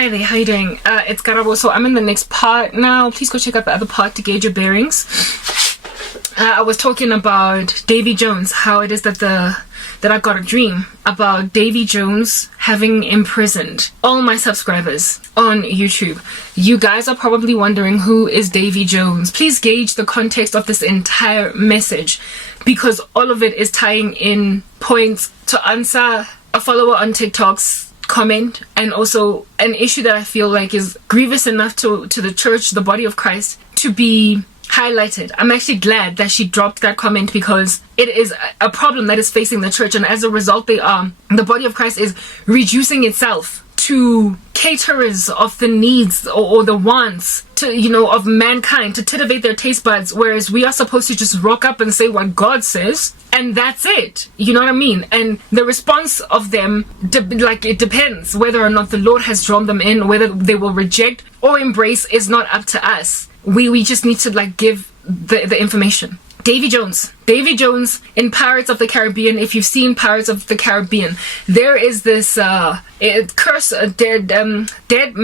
Hi there, how you doing? It's Karabo. So I'm in the next part now. Please go check out the other part to gauge your bearings. I was talking about Davy Jones, how it is that I got a dream about Davy Jones having imprisoned all my subscribers on YouTube. You guys are probably wondering, who is Davy Jones? Please gauge the context of this entire message, because all of it is tying in points to answer a follower on TikTok's comment, and also an issue that I feel like is grievous enough to the church, the body of Christ, to be highlighted. I'm actually glad that she dropped that comment, because it is a problem that is facing the church, and as a result the body of Christ is reducing itself to caterers of the needs or the wants of mankind, to titivate their taste buds, whereas we are supposed to just rock up and say what God says, and that's it. You know what I mean? And the response of them, it depends whether or not the Lord has drawn them in, whether they will reject or embrace is not up to us. We just need to give the information. Davy Jones in Pirates of the Caribbean. If you've seen Pirates of the Caribbean, there is this curse, dead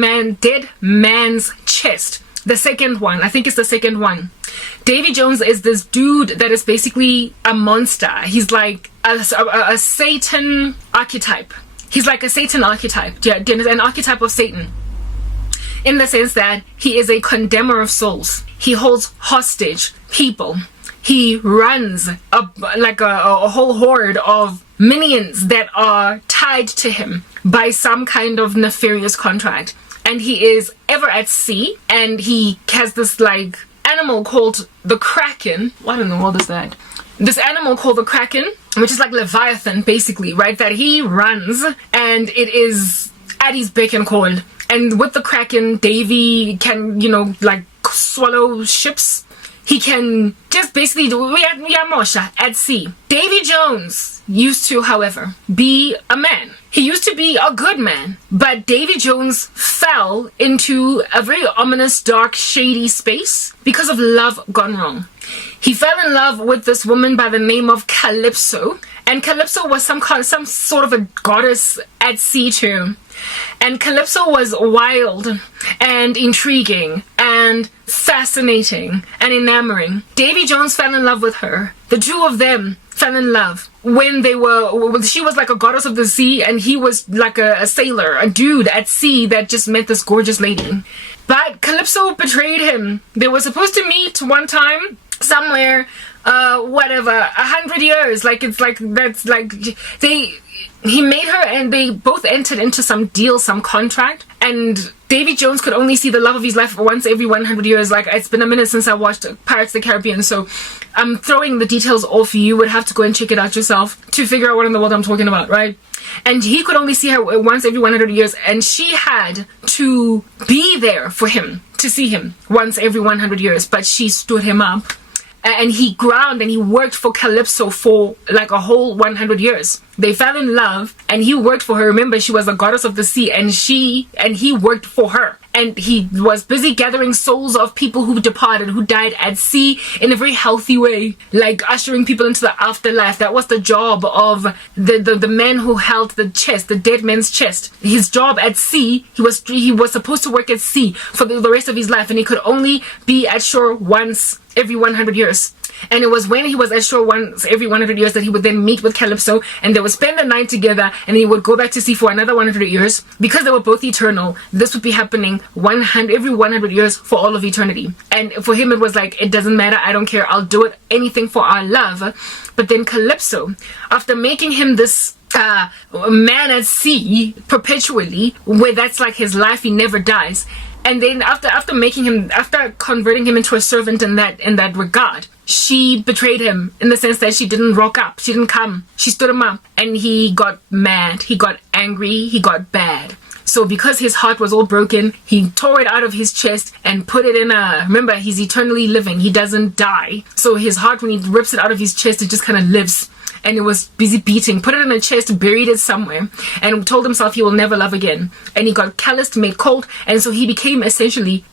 man's chest. The second one, I think it's the second one. Davy Jones is this dude that is basically a monster. He's like a Satan archetype. He's like a Satan archetype. Yeah, an archetype of Satan, in the sense that he is a condemner of souls. He holds hostage people. He runs a whole horde of minions that are tied to him by some kind of nefarious contract. And he is ever at sea, and he has this animal called the Kraken. What in the world is that? This animal called the Kraken, which is like Leviathan basically, right? That he runs, and it is at his beck and call. And with the Kraken, Davy can, swallow ships. He can just basically do Yamosha at sea. Davy Jones used to, however, be a man. He used to be a good man. But Davy Jones fell into a very ominous, dark, shady space because of love gone wrong. He fell in love with this woman by the name of Calypso. And Calypso was some sort of a goddess at sea too. And Calypso was wild and intriguing and fascinating and enamoring. Davy Jones fell in love with her. The two of them fell in love when she was like a goddess of the sea, and he was like a sailor, a dude at sea that just met this gorgeous lady. But Calypso betrayed him. They were supposed to meet one time somewhere, 100 years. He made her, and they both entered into some deal, some contract, and Davy Jones could only see the love of his life once every 100 years. It's been a minute since I watched Pirates of the Caribbean, so I'm throwing the details off. You would have to go and check it out yourself to figure out what in the world I'm talking about, right? And he could only see her once every 100 years, and she had to be there for him to see him once every 100 years, but she stood him up. And he ground and he worked for Calypso for a whole 100 years. They fell in love, and he worked for her. Remember, she was a goddess of the sea, and he worked for her. And he was busy gathering souls of people who departed, who died at sea, in a very healthy way, ushering people into the afterlife. That was the job of the man who held the chest, the dead man's chest. His job at sea, he was supposed to work at sea for the rest of his life, and he could only be at shore once every 100 years. And it was when he was at shore once every 100 years that he would then meet with Calypso, and they would spend the night together, and he would go back to sea for another 100 years. Because they were both eternal, this would be happening every 100 years for all of eternity. And for him it was it doesn't matter, I don't care, I'll do it, anything for our love. But then Calypso, after making him this man at sea perpetually, where that's his life, he never dies, and then after converting him into a servant in that regard, she betrayed him, in the sense that she didn't rock up, she didn't come, she stood him up, and he got mad, he got angry, he got bad. So because his heart was all broken, he tore it out of his chest and put it in remember, he's eternally living, he doesn't die. So his heart, when he rips it out of his chest, it just kind of lives. And it was busy beating, put it in a chest, buried it somewhere, and told himself he will never love again. And he got calloused, made cold, and so he became essentially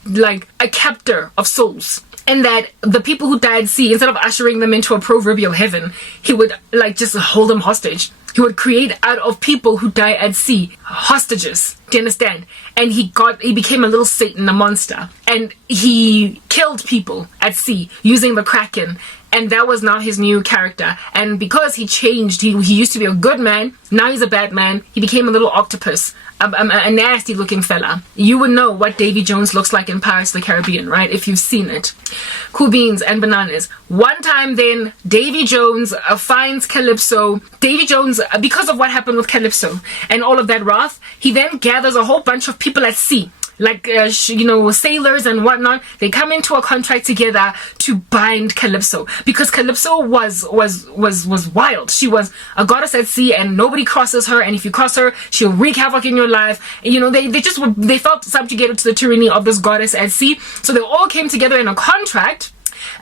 a captor of souls. And that the people who died at sea, instead of ushering them into a proverbial heaven, he would just hold them hostage. He would create out of people who die at sea, hostages. Do you understand? And he became a little Satan, a monster. And he killed people at sea using the Kraken. And that was now his new character. And because he changed, he used to be a good man, now he's a bad man. He became a little octopus, a nasty looking fella. You would know what Davy Jones looks like in Pirates of the Caribbean, right? If you've seen it. Cool beans and bananas. One time then, Davy Jones finds Calypso. Davy Jones, because of what happened with Calypso and all of that wrath, he then gathers a whole bunch of people at sea. Like, sailors and whatnot. They come into a contract together to bind Calypso, because Calypso was wild. She was a goddess at sea, and nobody crosses her. And if you cross her, she'll wreak havoc in your life. They felt subjugated to the tyranny of this goddess at sea. So they all came together in a contract.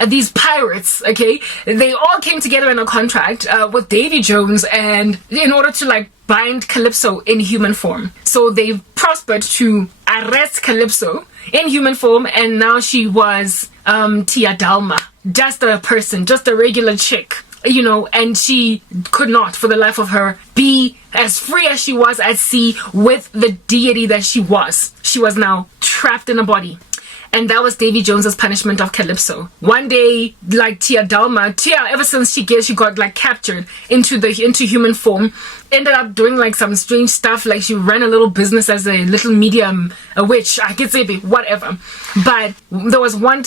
These pirates, okay, they all came together in a contract with Davy Jones, and in order to bind Calypso in human form. So they prospered to arrest Calypso in human form, and now she was Tia Dalma, just a person, just a regular chick, and she could not for the life of her be as free as she was at sea with the deity that she was. She was now trapped in a body. And that was Davy Jones's punishment of Calypso. One day, Tia Dalma, ever since she got captured into human form, ended up doing some strange stuff. She ran a little business as a little medium, a witch, I could say, whatever. But there was one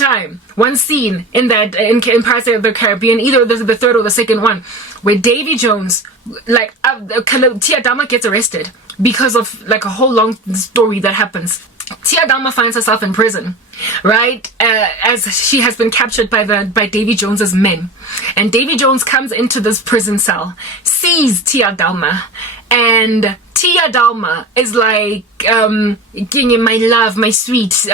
scene in Pirates of the Caribbean, either the third or the second one, where Davy Jones, Tia Dalma gets arrested because of a whole long story that happens. Tia Dalma finds herself in prison, right? As she has been captured by Davy Jones's men. And Davy Jones comes into this prison cell, sees Tia Dalma, and Tia Dalma is like, my love, my sweet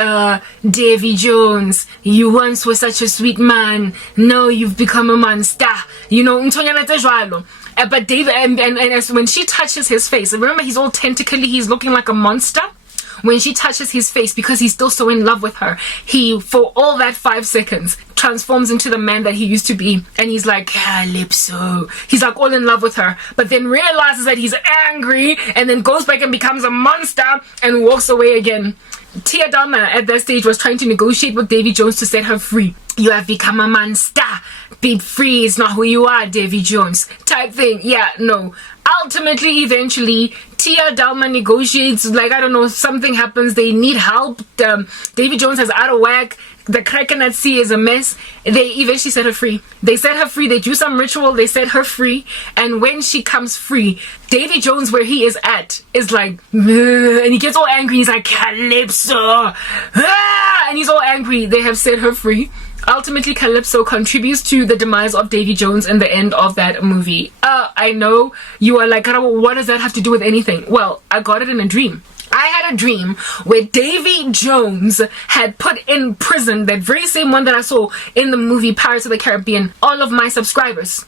Davy Jones, you once were such a sweet man, now you've become a monster. But David, and when she touches his face, remember he's all tentacly, he's looking like a monster. When she touches his face, because he's still so in love with her, he, for all that 5 seconds, transforms into the man that he used to be. And he's like, Calypso. He's all in love with her. But then realizes that he's angry, and then goes back and becomes a monster and walks away again. Tia Dalma at that stage was trying to negotiate with Davy Jones to set her free. You have become a monster. Be free is not who you are, Davy Jones. Type thing. Yeah, no. Ultimately, eventually, Tia Dalma negotiates, something happens, they need help, Davy Jones has out of whack, the Kraken at sea is a mess, they eventually set her free. They set her free, they do some ritual, they set her free, and when she comes free, Davy Jones, where he is at, is and he gets all angry, he's like, Calypso! Ah! And he's all angry, they have set her free. Ultimately, Calypso contributes to the demise of Davy Jones in the end of that movie. I know you are like, what does that have to do with anything? Well, I got it in a dream. I had a dream where Davy Jones had put in prison, that very same one that I saw in the movie Pirates of the Caribbean, all of my subscribers.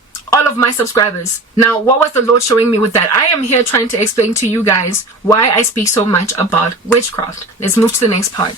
Now, what was the Lord showing me with that? I am here trying to explain to you guys why I speak so much about witchcraft. Let's move to the next part.